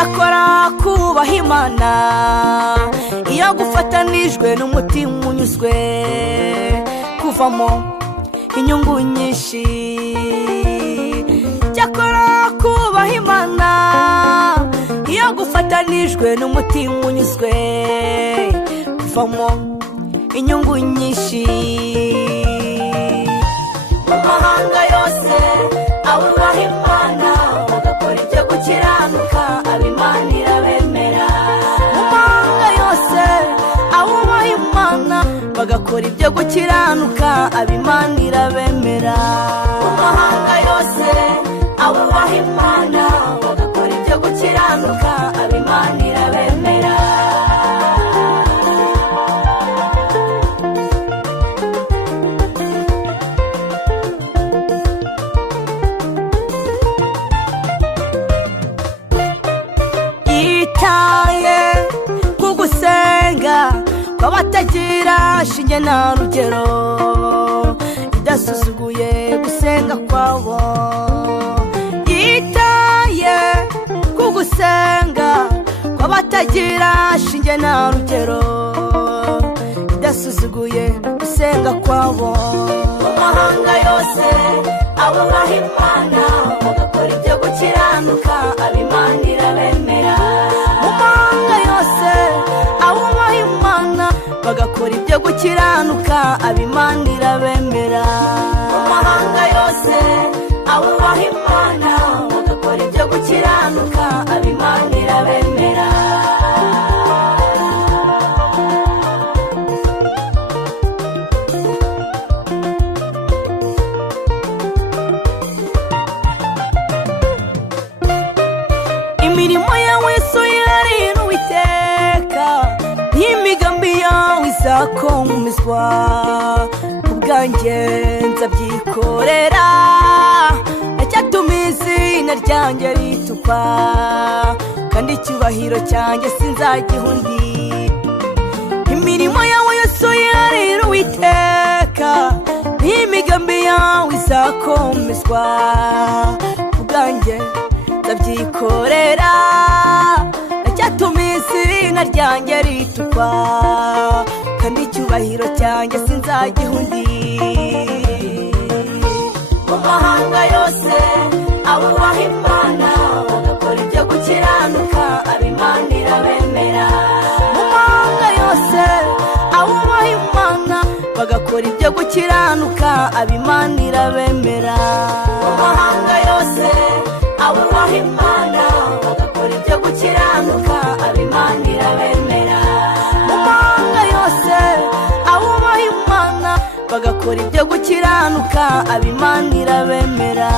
cyakora kubaha Imana iyo gufatanijwe n'umutima unyuzwe kuvamo inyungu nyinshi. Cyakora kubaha Imana iyo gufatanijwe n'umutima unyuzwe kuvamo inyungu nyinshi. Mu mahanga yose abubaha Imana bagakora ibyo gukiranuka ab'Imana irabemera. Mu mahanga yose abubaha Imana bagakora ibyo gukiranuka ab'Imana irabemera. Mu mahanga yose abubaha Imana bagakora ibyo gukiranuka ab'Imana irabemera. Batagira shinge na rugero idasuzuguye gusenga kwabo. Yitaye ku gusenga kw'abatagira shinge na rugero idasuzuguye gusenga kwabo. Mu mahanga yose abubaha Imana bagakora ibyo gukiranuka ab'Imana irabemera. Mu mahanga yose abubaha Imana bagakora ibyo gukiranuka ab'Imana irabemera. Mu mahanga yose abubaha Imana bagakora ibyo gukiranuka ab'Imana irabemera. Imirimo yawe so yari n'Uwiteka n'imigambi yawe izakomezwa. Ubwanjye nzabyikorera icyatuma izina ryanjye ritukwa kandi icyubahiro cyanjye sinzagiha undi. Imirimo yawe yose yari n'Uwiteka n'imigambi yawe izakomezwa. Ubwanjye nzabyikorera icyatuma izina ryanjye ritukwa kandi icyubahiro cyanjye sinzagiha undi. Mu mahanga yose abubaha Imana bagakora ibyo gukiranuka ab'Imana irabemera. Mu mahanga yose abubaha Imana bagakora ibyo gukiranuka ab'Imana irabemera. Mu mahanga yose abubaha Imana bagakora ibyo gukiranuka ab'Imana irabemera. Mu mahanga yose abubaha Imana bagakora ibyo gukiranuka ab'Imana irabemera.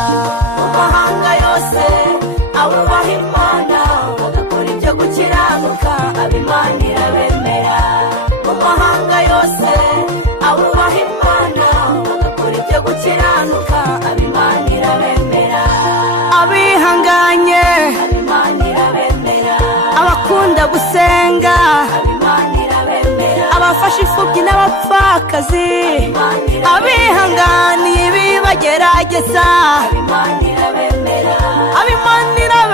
Mu mahanga yose abubaha Imana bagakora ibyo gukiranuka ab'Imana irabemera. Mu mahanga yose abubaha Imana bagakora ibyo gukiranuka ab'Imana irabemera. Abihanganye ab'Imana irabemera. Abakunda gusenga ab'Imana irabemera. Abafasha imfubyi n'abapfakazi abihanganiye ibibagerageza ab'Imana irabemera. Ab'Imana irabemera.